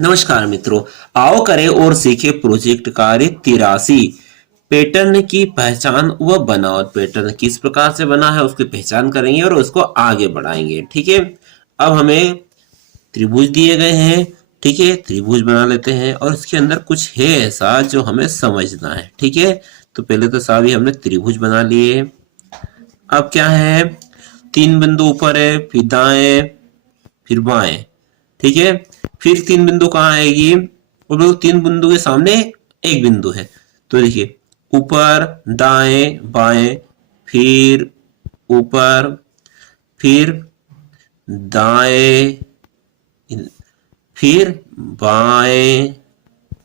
नमस्कार मित्रों, आओ करें और सीखे प्रोजेक्ट कार्य 83। पैटर्न की पहचान व बनावट। पैटर्न किस प्रकार से बना है उसकी पहचान करेंगे और उसको आगे बढ़ाएंगे। ठीक है, अब हमें त्रिभुज दिए गए हैं। ठीक है, त्रिभुज बना लेते हैं और इसके अंदर कुछ है ऐसा जो हमें समझना है। ठीक है, तो पहले तो सभी हमने त्रिभुज बना लिए। अब क्या है, तीन बिंदु ऊपर है, फिर दाएं, फिर बाएं। ठीक है, फिर तीन बिंदु कहाँ आएगी, और वो तीन बिंदु के सामने एक बिंदु है। तो देखिए, ऊपर, दाएं, बाएं, फिर ऊपर, फिर दाएं, फिर बाएं।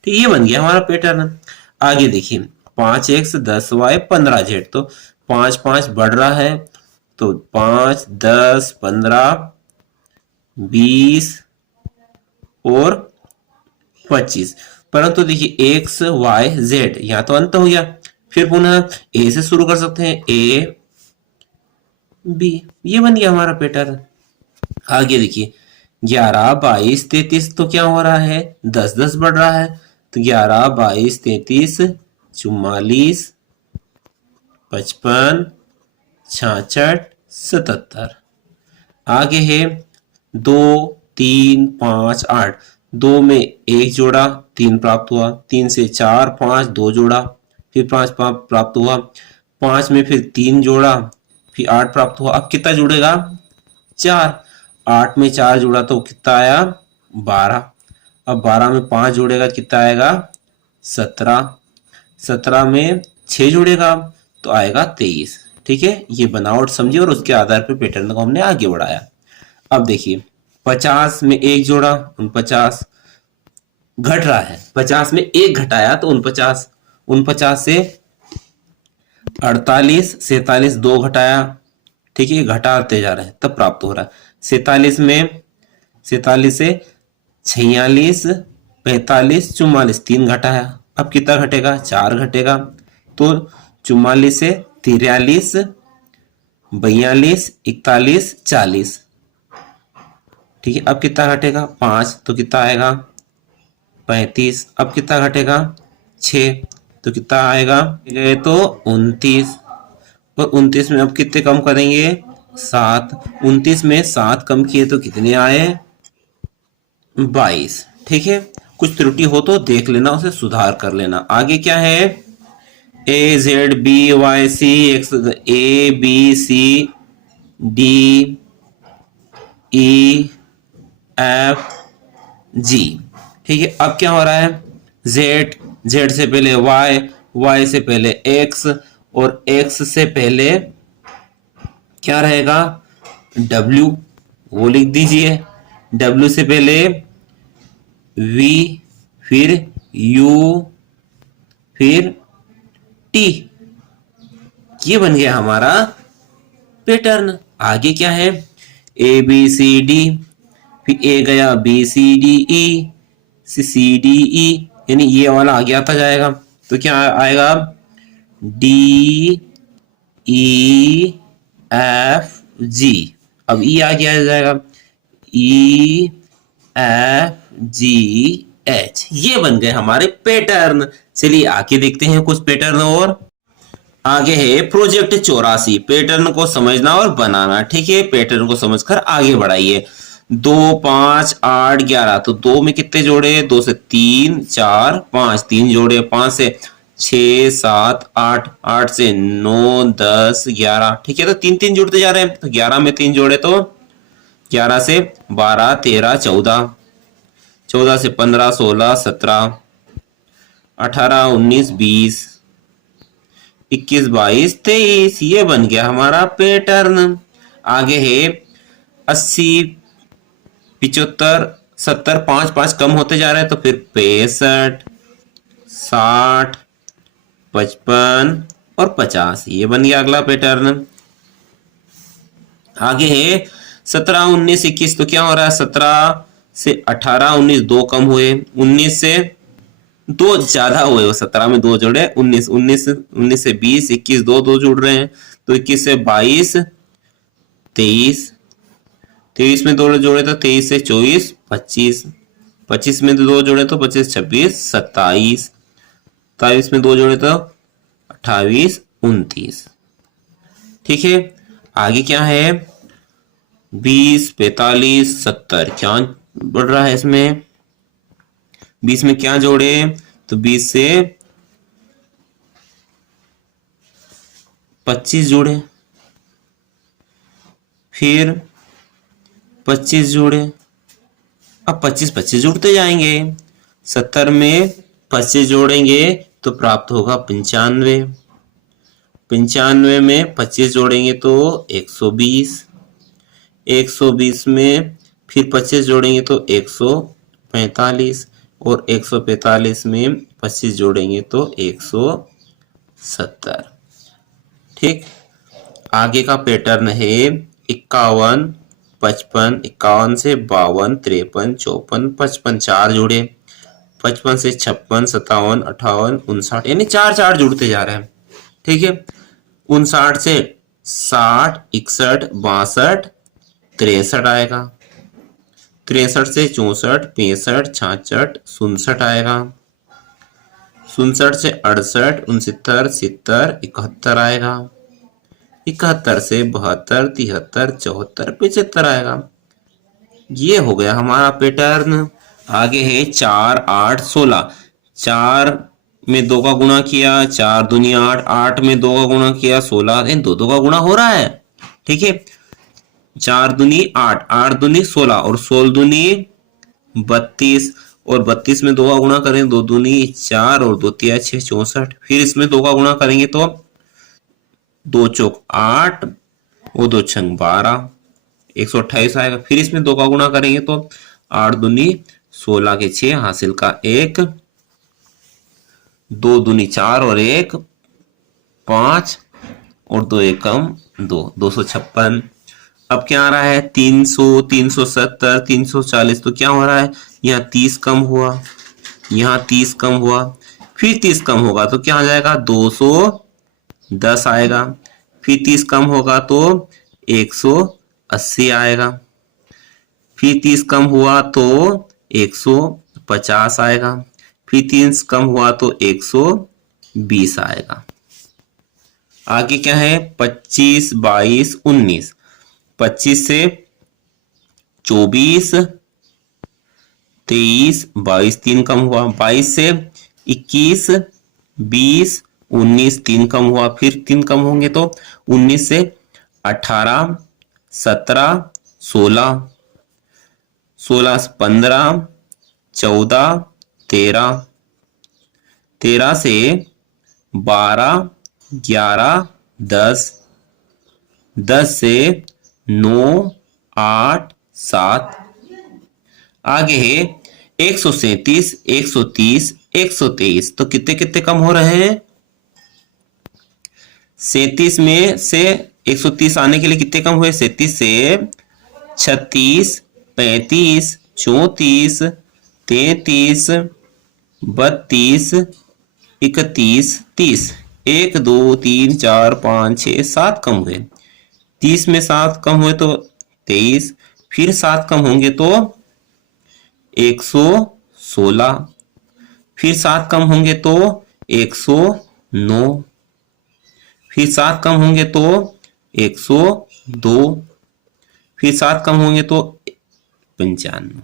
ठीक, ये बन गया हमारा पैटर्न। आगे देखिए, 5x 10y 15z। तो 5 5 बढ़ रहा है, तो 5 10 15 20 और 25। परंतु देखिए एक्स वाई जेड यहाँ तो अंत हो गया। फिर पुनः ए से शुरू कर सकते हैं, ए बी। ये बन गया हमारा पैटर्न। आगे देखिए, 11 22 33। तो क्या हो रहा है, 10 10 बढ़ रहा है। तो 11 22 33 44 55 66 77। आगे है 2 3 5 8। दो में एक जोड़ा, 3 प्राप्त हुआ। 3 से 4 5 2 जोड़ा, फिर 5 5 प्राप्त हुआ। 5 में फिर 3 जोड़ा, फिर 8 प्राप्त हुआ। अब कितना जुड़ेगा, 4। 8 में 4 जोड़ा तो कितना आया, 12। अब 12 में 5 जोड़ेगा कितना आएगा, 17। 17 में 6 जोड़ेगा तो आएगा 23। ठीक है, ये बनावट समझिए और उसके आधार पर पैटर्न को हमने आगे बढ़ाया। अब देखिए, 50 में एक जोड़ा, 49। घट रहा है, 50 में एक घटाया तो 49। 49 से 48 47 दो घटाया। ठीक है, घटाते जा रहे हैं तब प्राप्त हो रहा है। 47 में 47 से 46 45 44 तीन घटाया। अब कितना घटेगा, 4 घटेगा। तो 44 से 43 42 41 40। ठीक है, अब कितना घटेगा, 5। तो कितना आएगा, 35। अब कितना घटेगा, 6। तो कितना आएगा, तो 29। और 29 में अब कितने कम करेंगे, 7। 29 में 7 कम किए तो कितने आए, 22। ठीक है, कुछ त्रुटि हो तो देख लेना, उसे सुधार कर लेना। आगे क्या है, A Z B Y C X, A B C D E F G. ठीक है, अब क्या हो रहा है, जेड, जेड से पहले वाई, वाई से पहले एक्स, और एक्स से पहले क्या रहेगा, डब्ल्यू। वो लिख दीजिए। डब्ल्यू से पहले वी, फिर यू, फिर टी। ये बन गया हमारा पैटर्न। आगे क्या है, ए बी सी डी, फिर ए गया B C D E, C D E, यानी ये वाला आगे आता जाएगा। तो क्या आएगा, डी ई एफ जी। अब ई आगे आ जाएगा, ई एफ जी एच। ये बन गए हमारे पैटर्न। चलिए आगे देखते हैं कुछ पैटर्न और। आगे है प्रोजेक्ट 84, पैटर्न को समझना और बनाना। ठीक है, पैटर्न को समझकर आगे बढ़ाइए। 2 5 8 11। तो 2 में कितने जोड़े, 2 से 3 4 5 3 जोड़े। 5 से 6 7 8, 8 से 9 10 11। ठीक है, तो 3 3 जुड़ते जा रहे हैं। तो 11 में 3 जोड़े तो 11 से 12 13 14, 14 से 15 16 17 18 19 20 21 22 23। ये बन गया हमारा पैटर्न। आगे है 80 75 70, 5 5 कम होते जा रहे हैं। तो फिर 65 60 55 और 50। ये बन गया अगला पैटर्न। आगे है 17 19 21। तो क्या हो रहा है, 17 से 18 19 दो कम हुए। 19 से दो ज्यादा हुए, 17 में दो जोड़े, 19 19 19 से 20 21 दो दो जुड़ रहे हैं। तो 21 से 22 23, 23 में दो जोड़े तो 23 से 24 25। 25 में 2 जोड़े तो 25 26 27, 27 में 2 जोड़े तो 28 29। ठीक है, आगे क्या है 20 45 70, क्या बढ़ रहा है इसमें, 20 में क्या जोड़े तो 20 से 25 जोड़े, फिर 25 जोड़े, अब 25 25 जुड़ते जाएंगे, 70 में 25 जोड़ेंगे तो प्राप्त होगा 95, 95 में 25 जोड़ेंगे तो 120, 120 में फिर 25 जोड़ेंगे तो 145, और 145 में 25 जोड़ेंगे तो 170। ठीक, आगे का पैटर्न है 51 55, 51 से 52 53 54 55, 4 जुड़े, 55 से 56 57 58 59, यानी 4 4 जुड़ते जा रहे हैं। ठीक है, 59 से 60 61 62 63 आएगा, 63 से 64 65 66 67 आएगा, 67 से 68 69 70 71 आएगा, 71 से 72 73 74 75 आएगा। ये हो गया हमारा पैटर्न। आगे है 4 8 16, 4 में 2 का गुणा किया, 4 दूनी 8, 8 में 2 का गुणा किया 16, इन 2 का गुणा हो रहा है। ठीक है, 4 दूनी 8, 8 दूनी 16 और 16 दूनी 32, और 32 में 2 का गुणा करें 2 दूनी 4 और 2 तिया 6 64, फिर इसमें 2 का गुणा करेंगे तो 2 चौक 8 और 2 छंग 12, 128 आएगा। फिर इसमें 2 का गुणा करेंगे तो 8 दूनी 16 के 6 हासिल का 1, 2 दूनी 4 और 1 5 और 2 एकम 2 256। अब क्या आ रहा है 300 370 340, तो क्या हो रहा है यहाँ 30 कम हुआ, यहाँ 30 कम हुआ, फिर 30 कम होगा तो क्या आ जाएगा 210 आएगा, फिर 30 कम होगा तो 180 आएगा, फिर 30 कम हुआ तो 150 आएगा, फिर 30 कम हुआ तो 120 आएगा। आगे क्या है 25 22 19, 25 से 24 23 22 3 कम हुआ, 22 से 21 20 19 3 कम हुआ, फिर 3 कम होंगे तो 19 से 18 17 16 16 से 15 14 13 13 से 12 11 10 10 से 9 8 7। आगे है 137 130 123, तो कितने कितने कम हो रहे हैं 37 में से 130 आने के लिए कितने कम हुए 37 से 36 35 34 33 32 31 30, 1 2 3 4 5 6 7 कम हुए, 30 में 7 कम हुए तो 23, फिर 7 कम होंगे तो 116, फिर 7 कम होंगे तो 109, फिर 7 कम होंगे तो 102, फिर 7 कम होंगे तो 95।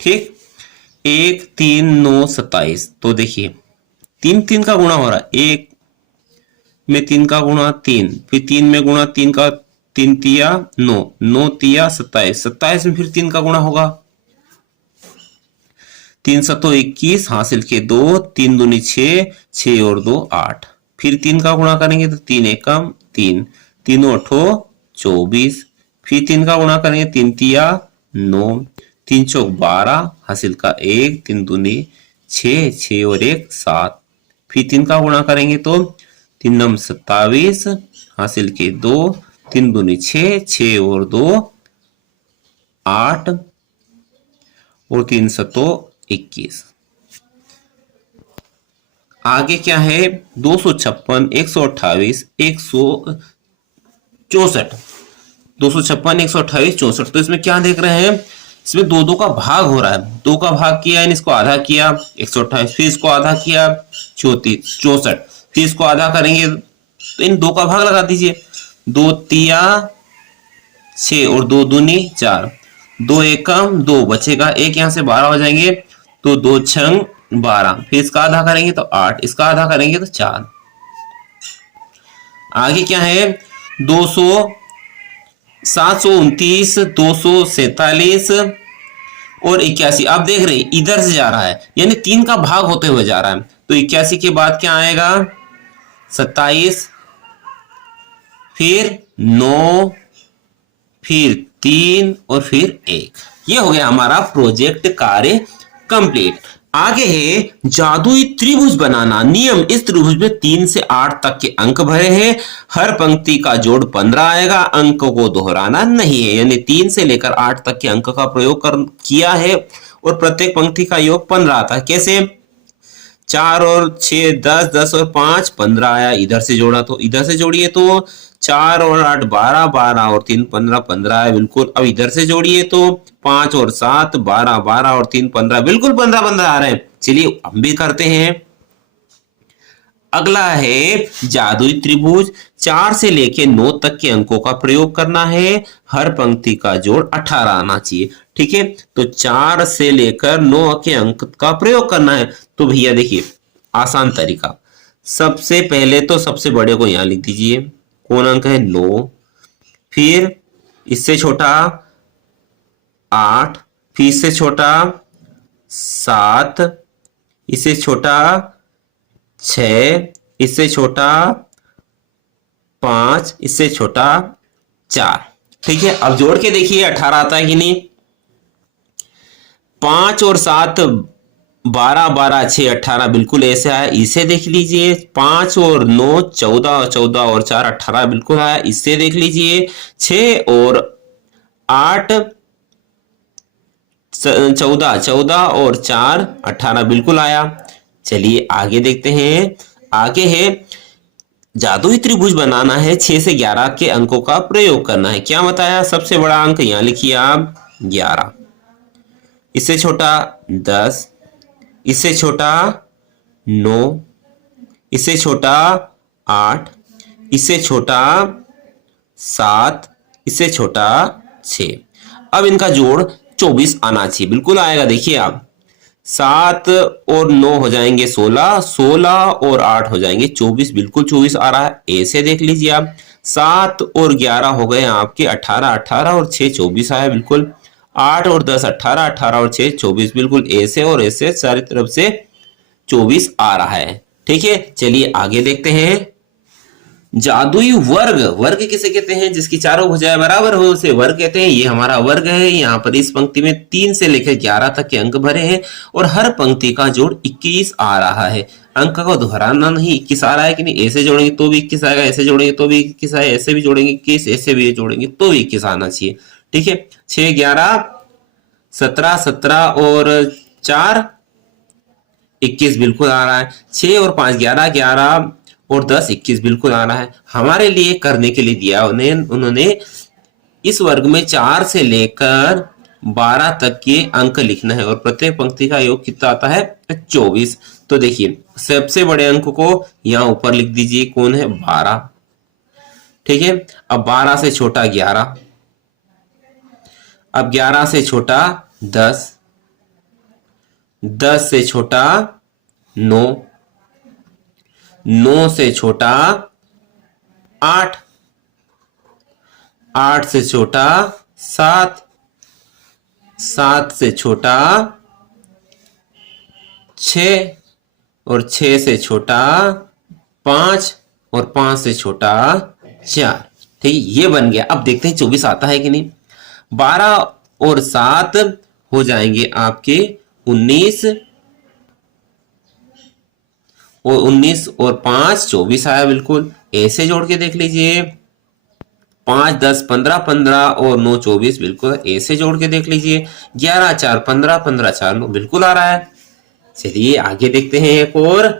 ठीक, 1 3 9 27, तो देखिए 3 3 का गुणा हो रहा है, 1 में 3 का गुणा 3, फिर 3 में गुणा 3 का 3 तिया 9 9 तिया 27, 27 में फिर 3 का गुणा होगा 3 सतो 21 हासिल के 2, 3 दूनी 6 6 और 2 8, फिर 3 का गुणा करेंगे तो 3 एकम 3 3 अठो 24, फिर 3 का गुणा करेंगे 3 तिया 9 3 चौक 12 हासिल का 1, 3 दूनी 6 6 और 1 7, फिर 3 का गुणा करेंगे तो 3 नम 27 हासिल के 2, 3 दूनी 6 6 और 2 8 और 3 सतो 21। आगे क्या है 256 128 164, 256 128 64, तो इसमें क्या देख रहे हैं इसमें दो दो का भाग हो रहा है, दो का भाग किया यानी इसको आधा किया 128, फिर इसको आधा किया 64, फिर इसको आधा करेंगे तो इन दो का भाग लगा दीजिए, 2 तिया 6 और 2 दूनी 4, 2 एकम 2 बचेगा, एक यहाँ से 12 हो जाएंगे तो 2 छंग 12, फिर इसका आधा करेंगे तो 8, इसका आधा करेंगे तो 4। आगे क्या है 200 729 247 और 81। आप देख रहे हैं इधर से जा रहा है यानी 3 का भाग होते हुए जा रहा है, तो 81 के बाद क्या आएगा 27, फिर 9, फिर 3 और फिर 1। ये हो गया हमारा प्रोजेक्ट कार्य कंप्लीट। आगे है जादुई त्रिभुज बनाना। नियम, इस त्रिभुज में 3 से 8 तक के अंक भरे हैं, हर पंक्ति का जोड़ 15 आएगा, अंक को दोहराना नहीं है, यानी 3 से लेकर 8 तक के अंक का प्रयोग किया है और प्रत्येक पंक्ति का योग 15 आता है। कैसे 4 और 6 10, 10 और 5 15 आया, इधर से जोड़ा तो इधर से जोड़िए तो 4 और 8 12, 12 और 3 15, 15 है बिल्कुल। अब इधर से जोड़िए तो 5 और 7 12, 12 और 3 15, बिल्कुल 15 15 आ रहे हैं। चलिए हम भी करते हैं। अगला है जादुई त्रिभुज। 4 से लेके 9 तक के अंकों का प्रयोग करना है, हर पंक्ति का जोड़ 18 आना चाहिए। ठीक है, तो 4 से लेकर 9 के अंक का प्रयोग करना है। तो भैया देखिए आसान तरीका, सबसे पहले तो सबसे बड़े को यहां लिख दीजिए, कौन अंक है 9, फिर इससे छोटा 8, फिर इससे छोटा 7, इससे छोटा 6, इससे छोटा 5, इससे छोटा 4। ठीक है, अब जोड़ के देखिए 18 आता है कि नहीं। 5 और 7 12, 12 6 18, बिल्कुल ऐसे आया। इसे देख लीजिए 5 और 9 14, 14 और 4 18, बिल्कुल आया। इससे देख लीजिए 6 और 8 14, 14 और 4 18, बिल्कुल आया। चलिए आगे देखते हैं। आगे है जादुई त्रिभुज बनाना है, 6 से 11 के अंकों का प्रयोग करना है। क्या बताया, सबसे बड़ा अंक यहां लिखिए आप 11, इससे छोटा 10, इससे छोटा 9, इससे छोटा 8, इससे छोटा 7, इससे छोटा 6। अब इनका जोड़ 24 आना चाहिए, बिल्कुल आएगा। देखिए आप 7 और 9 हो जाएंगे 16, 16 और 8 हो जाएंगे 24, बिल्कुल 24 आ रहा है। ऐसे देख लीजिए आप 7 और 11 हो गए आपके 18, 18 और 6 24 आया बिल्कुल। 8 और 10 18, 18 और 6 24, बिल्कुल ऐसे और ऐसे सारी तरफ से 24 आ रहा है। ठीक है, चलिए आगे देखते हैं। जादुई वर्ग। वर्ग किसे कहते हैं, जिसकी चारों भुजाएं बराबर हो उसे वर्ग कहते हैं। ये हमारा वर्ग है। यहाँ पर इस पंक्ति में 3 से लेकर 11 तक के अंक भरे हैं और हर पंक्ति का जोड़ 21 आ रहा है। अंक को दोहराना नहीं, 21 आ रहा है कि नहीं। ऐसे जोड़ेंगे तो भी 21 आएगा, ऐसे जोड़ेंगे तो भी 21 आएगा, ऐसे भी जोड़ेंगे 21, ऐसे भी जोड़ेंगे तो भी 21 आना चाहिए। ठीक है, 6 11 17, 17 और 4 21, बिल्कुल आ रहा है। 6 और 5 11, 11 और 10 21, बिल्कुल आ रहा है। हमारे लिए करने के लिए दिया उन्होंने इस वर्ग में 4 से लेकर 12 तक के अंक लिखना है और प्रत्येक पंक्ति का योग कितना आता है 24। तो देखिए सबसे बड़े अंक को यहां ऊपर लिख दीजिए, कौन है 12। ठीक है, अब 12 से छोटा 11, अब 11 से छोटा 10, 10 से छोटा 9, 9 से छोटा 8, 8 से छोटा 7, 7 से छोटा 6 और 6 से छोटा 5 और 5 से छोटा 4। ठीक, ये बन गया। अब देखते हैं 24 आता है कि नहीं। 12 और 7 हो जाएंगे आपके 19 और 19 और 5 24 आया बिल्कुल। ऐसे जोड़ के देख लीजिए 5 10 15, 15 और 9 24, बिल्कुल ऐसे जोड़ के देख लीजिए 11 4 15, 15 4 9, बिल्कुल आ रहा है। चलिए आगे देखते हैं एक और।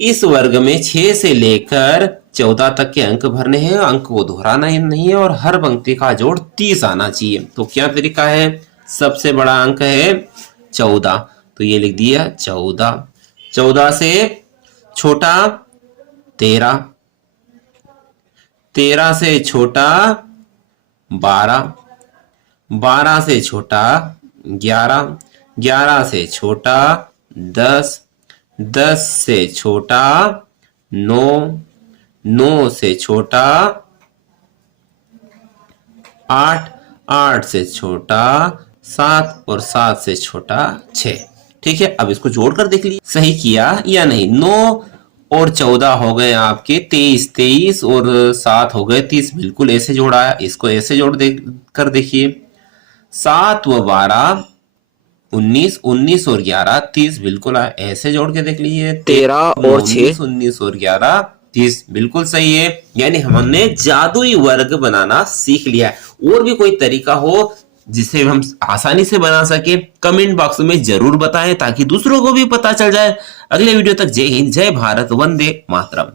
इस वर्ग में 6 से लेकर 14 तक के अंक भरने हैं, अंक को दोहराना ही नहीं है और हर पंक्ति का जोड़ 30 आना चाहिए। तो क्या तरीका है, सबसे बड़ा अंक है 14, तो ये लिख दिया 14। 14 से छोटा 13, 13 से छोटा 12, 12 से छोटा 11, 11 से छोटा 10, 10 से छोटा 9, 9 से छोटा 8, 8 से छोटा 7 और 7 से छोटा 6। ठीक है, अब इसको जोड़कर देख लीजिए सही किया या नहीं। 9 और 14 हो गए आपके 23, 23 और 7 हो गए 30, बिल्कुल ऐसे जोड़ा है। इसको ऐसे जोड़ कर देखिए, 7 व 12 19, 19 और 11 30, बिल्कुल ऐसे जोड़ के देख लीजिए। 13 और 6 19 और 11 30, बिल्कुल सही है। यानी हमने जादुई वर्ग बनाना सीख लिया है। और भी कोई तरीका हो जिसे हम आसानी से बना सके, कमेंट बॉक्स में जरूर बताएं ताकि दूसरों को भी पता चल जाए। अगले वीडियो तक जय हिंद, जय भारत, वंदे मातरम।